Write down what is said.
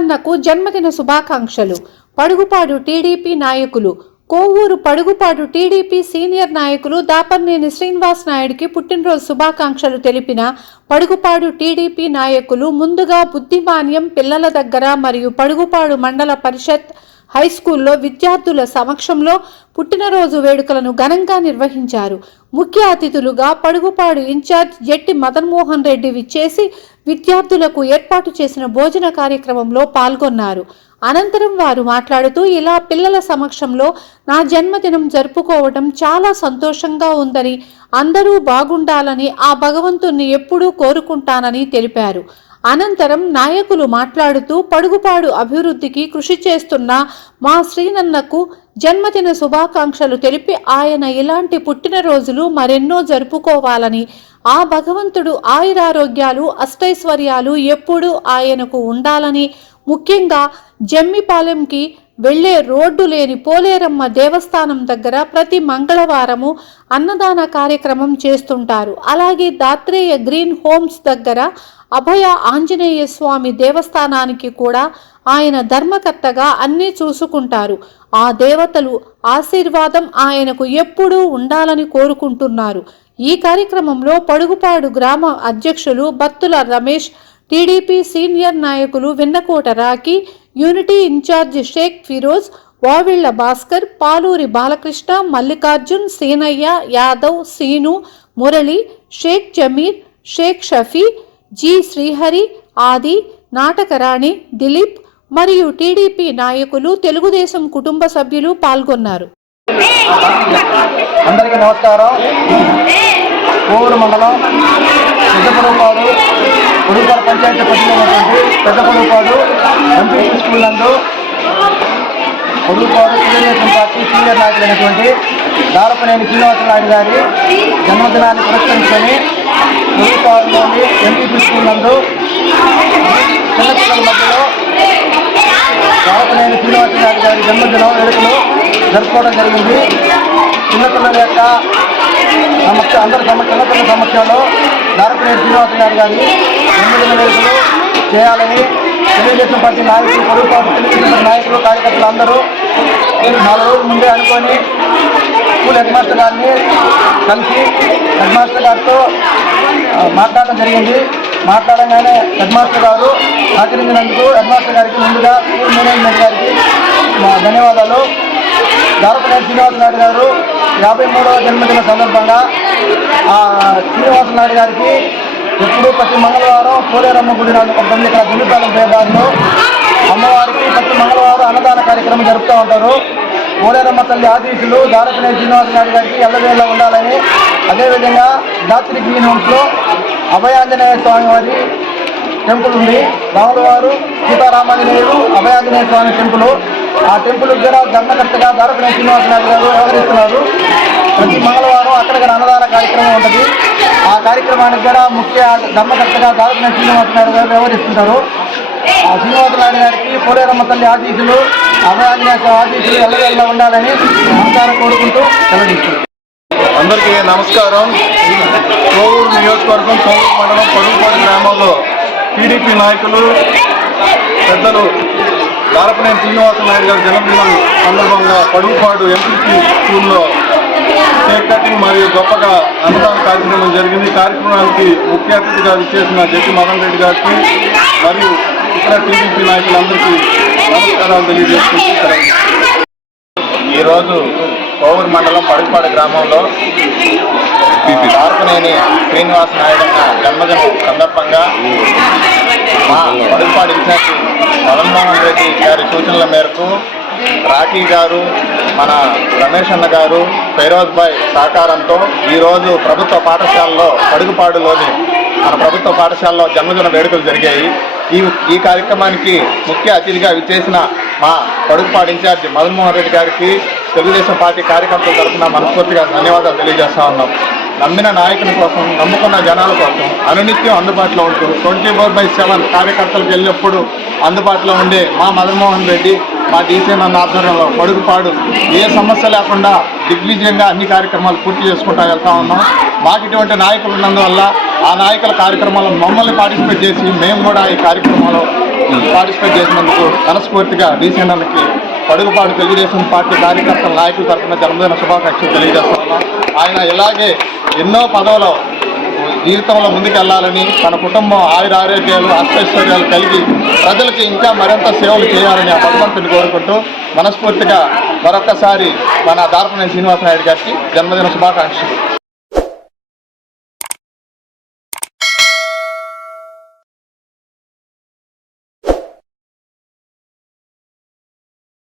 శ్రీనన్నకు జన్మదిన శుభాకాంక్షలు. పడుగుపాడు టీడీపీ నాయకులు. కోవూరు పడుగుపాడు టీడీపీ సీనియర్ నాయకులు దాపర్నేని శ్రీనివాస్ నాయుడికి పుట్టినరోజు శుభాకాంక్షలు తెలిపిన పడుగుపాడు టీడీపీ నాయకులు ముందుగా బుద్ధిమాన్యం పిల్లల దగ్గర మరియు పడుగుపాడు మండల పరిషత్ హైస్కూల్లో విద్యార్థుల సమక్షంలో పుట్టినరోజు వేడుకలను ఘనంగా నిర్వహించారు. ముఖ్య అతిథులుగా పడుగుపాడు ఇన్ఛార్జ్ జట్టి మదన్మోహన్ రెడ్డి విచ్చేసి విద్యార్థులకు ఏర్పాటు చేసిన భోజన కార్యక్రమంలో పాల్గొన్నారు. అనంతరం వారు మాట్లాడుతూ, ఇలా పిల్లల సమక్షంలో నా జన్మదినం జరుపుకోవడం చాలా సంతోషంగా ఉందని, అందరూ బాగుండాలని ఆ భగవంతుణ్ణి ఎప్పుడూ కోరుకుంటానని తెలిపారు. అనంతరం నాయకులు మాట్లాడుతూ, పడుగుపాడు అభివృద్ధికి కృషి చేస్తున్న మా శ్రీనన్నకు జన్మదిన శుభాకాంక్షలు తెలిపి ఆయన ఇలాంటి పుట్టినరోజులు మరెన్నో జరుపుకోవాలని, ఆ భగవంతుడు ఆయురారోగ్యాలు అష్టైశ్వర్యాలు ఎప్పుడూ ఆయనకు ఉండాలని, ముఖ్యంగా జమ్మిపాలెంకి వెళ్లే రోడ్డు లేని పోలేరమ్మ దేవస్థానం దగ్గర ప్రతి మంగళవారము అన్నదాన కార్యక్రమం చేస్తుంటారు. అలాగే దాత్రేయ గ్రీన్ హోమ్స్ దగ్గర అభయ ఆంజనేయ స్వామి దేవస్థానానికి కూడా ఆయన ధర్మకర్తగా అన్నీ చూసుకుంటారు. ఆ దేవతలు ఆశీర్వాదం ఆయనకు ఎప్పుడూ ఉండాలని కోరుకుంటున్నారు. ఈ కార్యక్రమంలో పడుగుపాడు గ్రామ అధ్యక్షులు బత్తుల రమేష్, టీడీపీ సీనియర్ నాయకులు Vennakota Rocky, unity incharge Sheikh Firoz, Vavilla Bhaskar, Paluri Balakrishna, Mallikarjun, Seenayya, Yadav, Seenu, Murali, Sheikh Jameer, Sheikh Shafi, G Srihari, Adi, Natakarani, Dilip మరియు టీడీపీ నాయకులు, తెలుగుదేశం కుటుంబ సభ్యులు పాల్గొన్నారు. అందరికీ నమస్కారం. కోవూరు మండలం పెద్దపడుగుపాడు పొడుగుపాడు పంచాయతీ పరిధిలో ఉన్నటువంటి పెద్దపడుగుపాడు ఎంపీపీ స్కూల్ నందు పొడుగుపాడు తెలుగుదేశం పార్టీ సీనియర్ నాయకులైనటువంటి దారపనేని శ్రీనివాస నాయుడు గారి జన్మదినాన్ని పురస్కరించుకొని పొడుగుపాడులోని ఎంపీపీ స్కూల్ నందు చిన్నపిల్లల మధ్యలో దారపనేని శ్రీనివాస నాయుడు గారి జన్మదినం వేడుకలు జరుపుకోవడం జరిగింది. చిన్నపిల్లల యొక్క చిన్నపిల్లల సమక్షంలో దారపనేని శ్రీనివాస నాయుడు గారి జన్మదిన వేడుకలు చేయాలని తెలుగుదేశం పార్టీ నాయకులు, పొడుగుపాడు తెలుగుదేశం నాయకులు, కార్యకర్తలు అందరూ 4 రోజుల ముందే అనుకొని స్కూల్ హెడ్ మాస్టర్ గారిని కలిసి హెడ్ మాస్టర్ గారితో మాట్లాడడం జరిగింది. మాట్లాడంగానే హెడ్ మాస్టర్ గారు సహకరించినందుకు హెడ్ మాస్టర్ గారికి ముందుగా స్కూల్ మేనేజ్మెంట్ గారికి ధన్యవాదాలు. దారపనేని శ్రీనివాస నాయుడు గారు 53వ జన్మదిన సందర్భంగా శ్రీనివాస నాయుడు గారికి ఎప్పుడు ప్రతి మంగళవారం పోలేరమ్మ గుడి ఉంటుంది. ఇక్కడ జమ్మిపాలెం పేదారులో అమ్మవారికి ప్రతి మంగళవారం అన్నదాన కార్యక్రమం జరుపుతూ ఉంటారు. పోలేరమ్మ తల్లి ఆశీస్సులు దారపనేని శ్రీనివాస నాయుడు గారికి ఎల్లవేళ ఉండాలని, అదేవిధంగా దాత్రి గ్రీన్ హోమ్స్లో అభయాంజనేయ స్వామి వారి టెంపుల్ ఉంది. రాములవారు సీతారామాంజనేయుడు అభయాంజనేయ స్వామి టెంపుల్. ఆ టెంపుల్ కూడా ధర్మకర్తగా దారపనేని శ్రీనివాస నాయుడు గారు వ్యవహరిస్తున్నారు. ప్రతి మంగళవారం అక్కడ అన్నదాన కార్యక్రమం ఉంటుంది. ఆ కార్యక్రమానికి కూడా ముఖ్య ధర్మకర్తగా దారపనేని శ్రీనివాస నాయుడు గారు వ్యవహరిస్తుంటారు. ఆ శ్రీనివాస నాయుడు గారికి పోలేరమ్మ తల్లి ఆశీస్సులు అభయాంజనేయ ఆశీస్సులు ఎల్లవేళ ఉండాలని నమస్కారం కోరుకుంటూ సెలవిస్తున్నారు. అందరికీ నమస్కారం. కోవూరు నియోజకవర్గం కోవూరు మండలం పడుగుపాడు గ్రామంలో టీడీపీ నాయకులు పెద్దలు దారపనేని శ్రీనివాస నాయుడు గారి జన్మదినం సందర్భంగా పడుగుపాడు ఎంపీపీ స్కూల్లో కేక్ కటింగ్ మరియు గొప్పగా అన్నదాన కార్యక్రమం జరిగింది. కార్యక్రమానికి ముఖ్య అతిథిగా విచ్చేసిన జట్టి మదన్ రెడ్డి గారికి మరియు ఇతర టీడీపీ నాయకులందరికీ నమస్కారాలు తెలియజేసుకుంటూ ఈరోజు కోవూరు మండలం పడుగుపాడు గ్రామంలో దారపనేని శ్రీనివాస నాయుడు జన్మదినం సందర్భంగా మా పడుగుపాడు ఇన్ఛార్జి మదన్మోహన్ రెడ్డి గారి సూచనల మేరకు రాకీ గారు, మన రమేష్ అన్న గారు, ఫైరోజ్ భాయ్ సహకారంతో ఈరోజు ప్రభుత్వ పాఠశాలలో పడుగుపాడులోని మన ప్రభుత్వ పాఠశాలలో జన్మదిన వేడుకలు జరిగాయి. ఈ కార్యక్రమానికి ముఖ్య అతిథిగా విచ్చేసిన మా పడుగుపాడు ఇన్ఛార్జి మదన్మోహన్ రెడ్డి గారికి తెలుగుదేశం పార్టీ కార్యకర్తల తరఫున మనస్ఫూర్తిగా ధన్యవాదాలు తెలియజేస్తా ఉన్నాం. నమ్మిన నాయకుని కోసం, నమ్ముకున్న జనాల కోసం అనునిత్యం అందుబాటులో ఉంటూ 24/7 కార్యకర్తలకు వెళ్ళినప్పుడు అందుబాటులో ఉండే మా మదన్మోహన్ రెడ్డి, మా డీసీఎన్ అన్న ఆధ్వర్యంలో పడుగుపాడు ఏ సమస్య లేకుండా దిగ్విజయంగా అన్ని కార్యక్రమాలు పూర్తి చేసుకుంటూ వెళ్తా ఉన్నాం. మాకు ఇటువంటి నాయకులు ఉన్నందువల్ల ఆ నాయకుల కార్యక్రమాలను మమ్మల్ని పార్టిసిపేట్ చేసి మేము కూడా ఈ కార్యక్రమంలో పార్టిసిపేట్ చేసినందుకు మనస్ఫూర్తిగా డీసీఎన్ఎంకి పడుగుపాడు తెలుగుదేశం పార్టీ కార్యకర్తల నాయకుల తరఫున జన్మదిన శుభాకాంక్షలు తెలియజేస్తున్నాను. ఆయన ఇలాగే ఎన్నో పదవులు జీవితంలో ముందుకెళ్లాలని, తన కుటుంబం ఆయురారోగ్యాలు అష్టైశ్వర్యాలు కలిగి ప్రజలకి ఇంకా మరింత సేవలు చేయాలని ఆ భగవంతుని కోరుకుంటూ మనస్ఫూర్తిగా మరొకసారి మన దారపనేని శ్రీనివాస నాయుడు గారికి జన్మదిన శుభాకాంక్షలు.